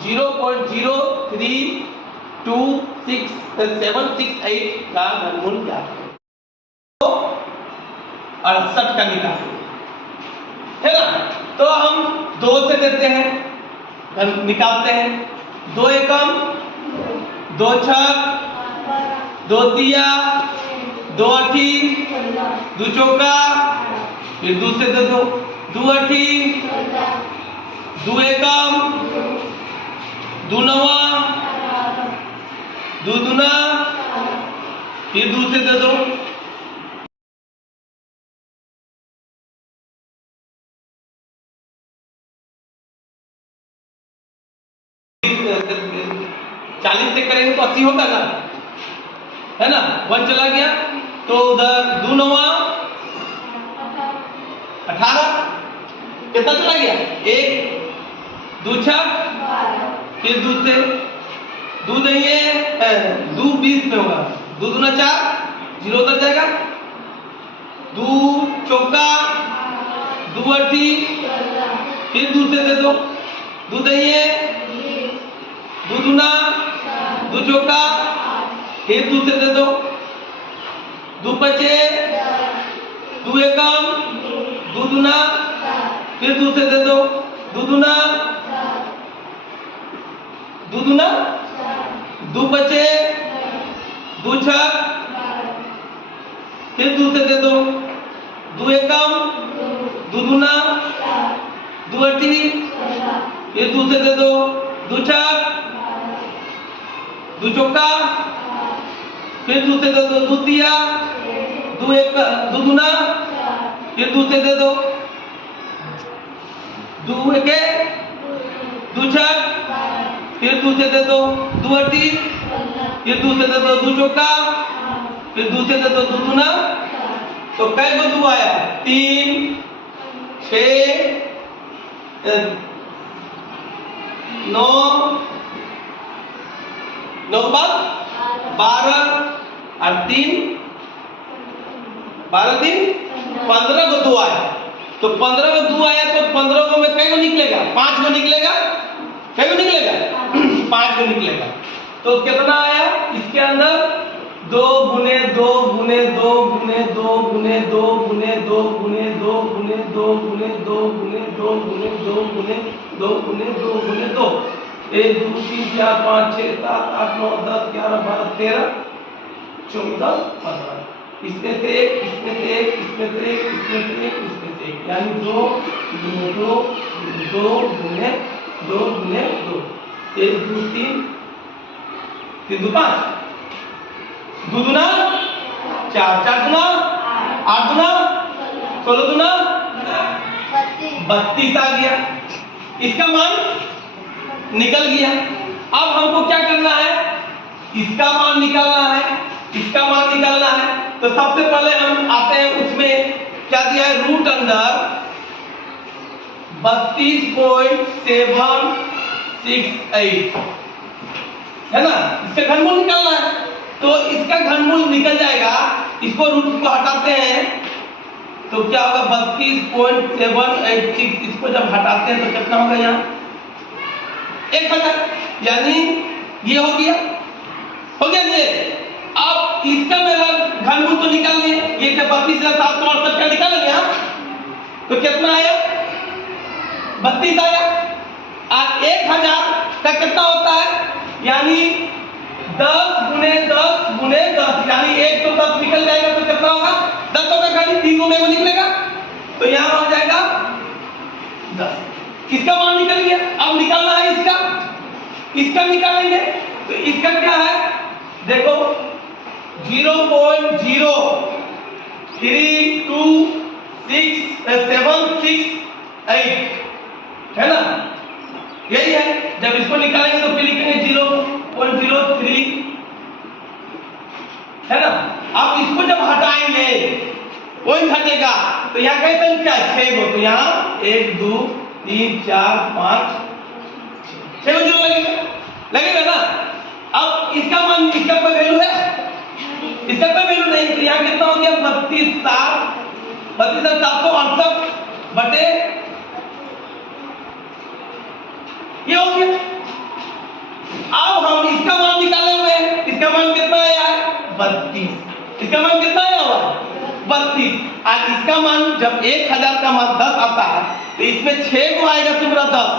0.0326768 का घनमूल क्या है? तो 68 का निकाल है ना। तो हम 2 से देते हैं, निकालते हैं। 2 एकम, 2 छक, 2 तिया, 2 अठी, 2 चौका, फिर 2 से दे दो, 2 अठी, 2 एकम, 2 नवा, 2 दूना, फिर 2 से दे दो। चालीस से करेंगे तो 80 होगा ना, है ना। 1 चला गया तो उधर 2 नवा 18, कितना चला गया? 1, 2 छक, फिर 2 से 2 नहीं है, 2 20 में होगा, 2 दूना 4, 0 उधर जाएगा, 2 चौका, 2 अठी, फिर 2 से दे दो, 2 नहीं है, 2 दूना, 2 चौका, फिर 2 से दे दो, 2 बचे, 2 एकम, 2 दूना, फिर 2 से दे दो, 2 दूना, 2 दूना, 2 बचे, 2 छक, फिर 2 से दे दो, 2 एकम, 2 दूना, 2 अठी, फिर 2 से दे दो, 2 छक, 2 चौका, फिर 2 से दे दो, 2 तिया, 2 दूना, फिर 2 से दे दो, 2 एके, 2 छक, फिर 2 से दे दो, 2 अठी, फिर 2 से दे दो, 2 चौका, फिर 2 से दे दो, 2 दूना। तो कै को 2 आया? 3, 6, 9, 9 के बाद 12 और 3, 12 3 15 को 2 आया। तो 15 को 2 आया तो 15 को में कै को निकलेगा? 5 को निकलेगा। कै को निकलेगा? 5 को निकलेगा। तो कितना आया इसके अंदर? 2 गुने 2 गुने 2 गुने 2 गुने 2 गुने 2 गुने 2 गुने 2 गुने 2 गुने 2 गुने 2 गुने 2 गुने 2 गुने 2, 1 2 3 4 5 6 7 8 9 10 11 12 13 14 15, इसमें से एक, इसमें से एक, इसमें से एक, इसमें से एक, इसमें से एक, यानी 2 गुने 2 गुने 2 गुने 2, 1 2 3 3 2 5, 2 दूना 4, 4 दूना 8 दूना 16 दूना 32 आ गया। इसका मान निकल गया। अब हमको क्या करना है? इसका मान निकालना है, इसका मान निकालना है। तो सबसे पहले हम आते हैं, उसमें क्या दिया है? रूट अंडर 32.768 है ना। इसका घनमूल निकालना है। तो इसका घनमूल निकल जाएगा, इसको रूट को हटाते हैं तो क्या होगा? 32.786। इसको जब हटाते हैं तो कितना होगा? यहाँ 1000, यानी ये हो गया ये। अब इसका मेरा घनमूल तो निकाल लिए, ये 32,768 का निकाल लिया, तो कितना आया? 32 आया। और 1000 का कितना होता है? यानी 10 गुने 10 गुने 10, यानी 1 तो 10 निकल जाएगा, तो कितना होगा? 10 होगा, खाली 3 में वो निकलेगा, तो यहाँ हो जाएगा 10। किसका मान निकल गया? अब निकालना है इसका निकालेंगे। तो इसका क्या है? देखो 0.0326768 है ना, यही है। जब इसको निकालेंगे तो फिर लिखेंगे 0.03 है ना। अब इसको जब हटाएंगे वही घटेगा, तो यहाँ कैसे क्या 6 को, तो यहाँ 1 2 3 4 5 6 को 0 लगेगा ना। अब इसका मान, इसका कोई वैल्यू है? इसका कोई वैल्यू नहीं। तो यहाँ कितना हो गया? 32,768 बटे ये हो गया। 32। इसका मान कितना आया हुआ? 32। और इसका मान जब 1000 का मान 10 आता है तो इसमें 6 को आएगा तुम्हारा 10।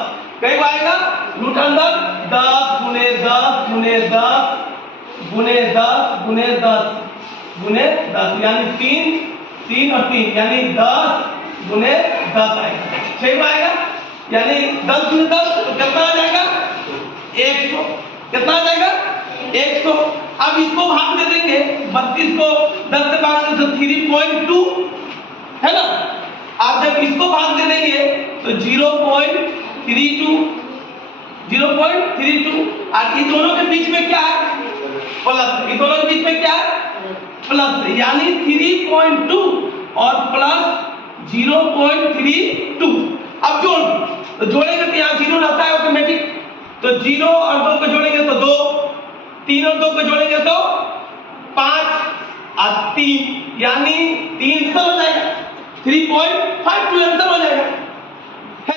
कई को आएगा? रूट अंदर 10 गुने 10 गुने 10 गुने 10 गुने 10 गुने 10 यानी 3 और 3 यानी 10 गुने 10 आएगा। 6 को आएगा यानी 10 गुने 10 तो कितना आ जाएगा? 100। कितना आ जाएगा? 100। अब इसको भाग दे देंगे 32 को 10 से भाग देंगे तो 3.2 है ना। आप जब इसको भाग दे देंगे तो 0.32 और इन दोनों के बीच में क्या है? प्लस। इन दोनों के बीच में क्या है? प्लस यानी 3.2 और प्लस 0.32। अब जोड़ तो जोड़ेंगे तो यहाँ 0 रहता है ऑटोमेटिक, तो 0 और 2 को जोड़ेंगे तो 2, 3 और 2 को जोड़ेंगे तो 5 और 3 यानी 3 आंसर हो जाएगा। 3.52 आंसर हो